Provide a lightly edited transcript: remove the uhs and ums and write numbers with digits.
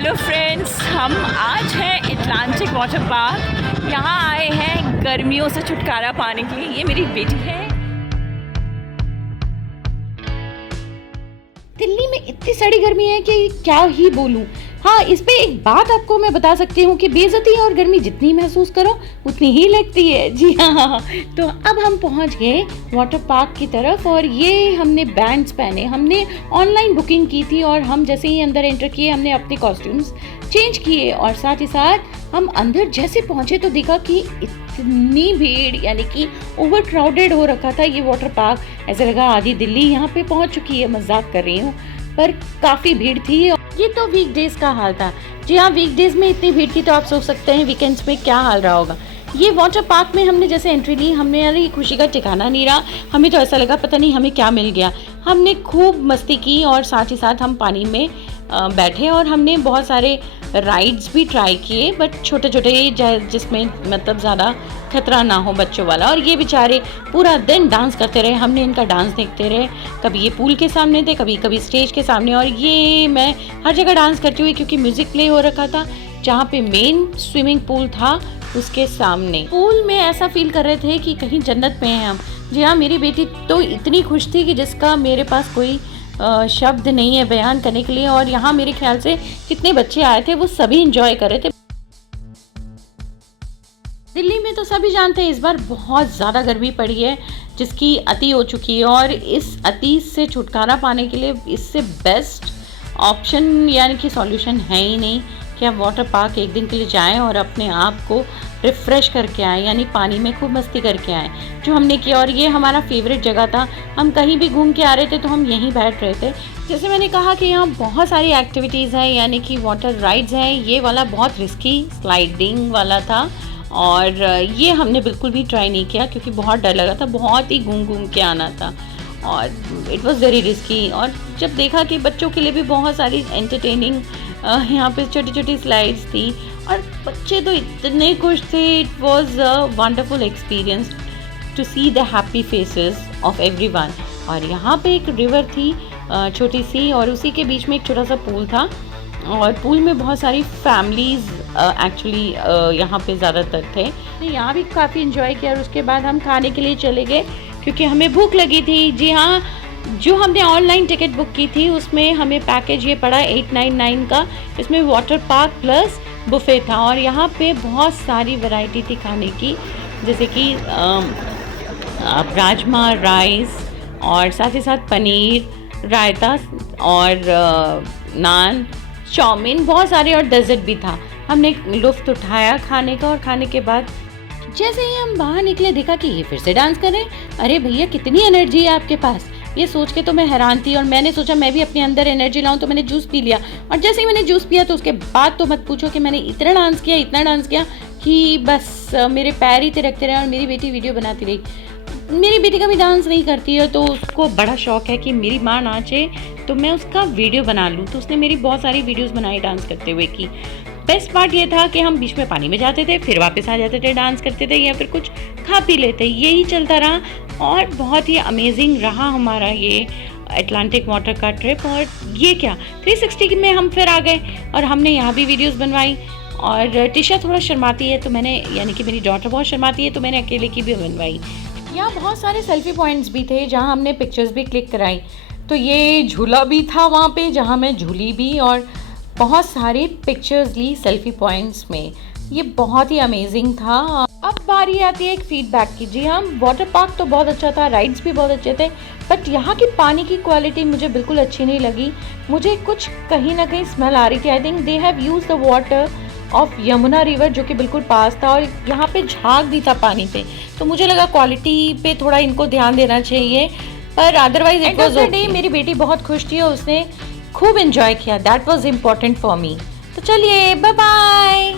Hello friends, हम आज हैं एटलांटिक वाटर पार्क। यहाँ आए हैं गर्मियों से छुटकारा पाने के लिए। ये मेरी बेटी है। दिल्ली में इतनी सारी गर्मी है कि क्या ही बोलूं। हाँ, इस पे एक बात आपको मैं बता सकती हूँ कि बेइज्जती और गर्मी जितनी महसूस करो उतनी ही लगती है। जी हाँ, तो अब हम पहुँच गए वाटर पार्क की तरफ और ये हमने बैंड्स पहने, हमने ऑनलाइन बुकिंग की थी और हम जैसे ही अंदर एंटर किए हमने अपने कॉस्ट्यूम्स चेंज किए और साथ ही साथ हम अंदर जैसे पहुँचे तो देखा कि इतनी भीड़, यानी कि ओवर क्राउडेड हो रखा था ये वाटर पार्क। ऐसा लगा आधी दिल्ली यहाँ पे पहुँच चुकी है। मजाक कर रही हूँ, पर काफ़ी भीड़ थी। ये तो वीकडेज का हाल था। जी हाँ, वीकडेज में इतनी भीड़ थी तो आप सोच सकते हैं वीकेंड्स में क्या हाल रहा होगा। ये वाटर पार्क में हमने जैसे एंट्री ली, हमने यार ये खुशी का ठिकाना नहीं रहा। हमें तो ऐसा लगा पता नहीं हमें क्या मिल गया। हमने खूब मस्ती की और साथ ही साथ हम पानी में बैठे और हमने बहुत सारे राइड्स भी ट्राई किए, बट छोटे छोटे जिसमें मतलब ज़्यादा खतरा ना हो बच्चों वाला। और ये बेचारे पूरा दिन डांस करते रहे, हमने इनका डांस देखते रहे। कभी ये पूल के सामने थे, कभी कभी स्टेज के सामने, और ये मैं हर जगह डांस करती हुई, क्योंकि म्यूज़िक प्ले हो रखा था जहाँ पे मेन स्विमिंग पूल था उसके सामने। पूल में ऐसा फील कर रहे थे कि कहीं जन्नत में हैं हम। जी हाँ, मेरी बेटी तो इतनी खुश थी कि जिसका मेरे पास कोई शब्द नहीं है बयान करने के लिए। और यहाँ मेरे ख्याल से कितने बच्चे आए थे वो सभी इंजॉय कर रहे थे। दिल्ली में तो सभी जानते हैं इस बार बहुत ज़्यादा गर्मी पड़ी है, जिसकी अति हो चुकी है। और इस अति से छुटकारा पाने के लिए इससे बेस्ट ऑप्शन यानी कि सॉल्यूशन है ही नहीं कि आप वाटर पार्क एक दिन के लिए जाएं और अपने आप को रिफ़्रेश करके आएँ, यानी पानी में खूब मस्ती करके आएँ, जो हमने किया। और ये हमारा फेवरेट जगह था। हम कहीं भी घूम के आ रहे थे तो हम यहीं बैठ रहे थे। जैसे मैंने कहा कि यहाँ बहुत सारी एक्टिविटीज़ हैं, यानी कि वाटर राइड्स हैं। ये वाला बहुत रिस्की स्लाइडिंग वाला था और ये हमने बिल्कुल भी ट्राई नहीं किया क्योंकि बहुत डर लगा था, बहुत ही घूम घूम के आना था और इट वॉज़ वेरी रिस्की। और जब देखा कि बच्चों के लिए भी बहुत सारी एंटरटेनिंग यहाँ पे छोटी छोटी स्लाइड्स थी और बच्चे तो इतने खुश थे। It was a wonderful experience to see the happy faces of everyone. और यहाँ पे एक रिवर थी छोटी सी, और उसी के बीच में एक छोटा सा पूल था और पूल में बहुत सारी फैमिलीज़ एक्चुअली यहाँ पे ज़्यादातर थे। यहाँ भी काफ़ी इन्जॉय किया और उसके बाद हम खाने के लिए चले गए क्योंकि हमें भूख लगी थी। जी हाँ, जो हमने ऑनलाइन टिकट बुक की थी उसमें हमें पैकेज ये पड़ा 899 का। इसमें वाटर पार्क प्लस बुफे था और यहाँ पे बहुत सारी वैरायटी थी खाने की, जैसे कि राजमा राइस और साथ ही साथ पनीर, रायता और नान, चाउमीन, बहुत सारे, और डेजर्ट भी था। हमने लुत्फ़ उठाया खाने का और खाने के बाद जैसे ही हम बाहर निकले देखा कि ये फिर से डांस कर रहे हैं। अरे भैया, कितनी एनर्जी है आपके पास, ये सोच के तो मैं हैरान थी। और मैंने सोचा मैं भी अपने अंदर एनर्जी लाऊं, तो मैंने जूस पी लिया। और जैसे ही मैंने जूस पिया तो उसके बाद तो मत पूछो कि मैंने इतना डांस किया कि बस मेरे पैर ही थिरकते रहे। और मेरी बेटी वीडियो बनाती रही। मेरी बेटी कभी डांस नहीं करती है तो उसको बड़ा शौक है कि मेरी माँ नाचे तो मैं उसका वीडियो बना लूँ। तो उसने मेरी बहुत सारी वीडियोस बनाई डांस करते हुए की। बेस्ट पार्ट ये था कि हम बीच में पानी में जाते थे, फिर वापस आ जाते थे, डांस करते थे या फिर कुछ खा पी लेते, यही चलता रहा। और बहुत ही अमेजिंग रहा हमारा ये एटलांटिक वाटर का ट्रिप। और ये क्या 360 में हम फिर आ गए और हमने यहाँ भी वीडियोस बनवाई। और टिशा थोड़ा शर्माती है तो मैंने, यानी कि मेरी डॉटर बहुत शर्माती है तो मैंने अकेले की भी बनवाई। यहाँ बहुत सारे सेल्फी पॉइंट्स भी थे जहाँ हमने पिक्चर्स भी क्लिक कराई। तो ये झूला भी था वहाँ पे जहाँ मैं झूली भी और बहुत सारे पिक्चर्स ली सेल्फी पॉइंट्स में। ये बहुत ही अमेजिंग था। अब बारी आती है एक फीडबैक की। जी हाँ, वाटर पार्क तो बहुत अच्छा था, राइड्स भी बहुत अच्छे थे, बट यहाँ की पानी की क्वालिटी मुझे बिल्कुल अच्छी नहीं लगी। मुझे कुछ कहीं ना कहीं स्मेल आ रही थी। I think they have use the water of Yamuna river जो कि बिल्कुल पास था और यहाँ पे झाग भी था पानी पे। तो मुझे लगा क्वालिटी पे थोड़ा इनको ध्यान देना चाहिए, पर अदरवाइज इट वाज ओके। मेरी बेटी बहुत खुश थी और उसने खूब एंजॉय किया। That was important for me. तो चलिए, बाय बाय।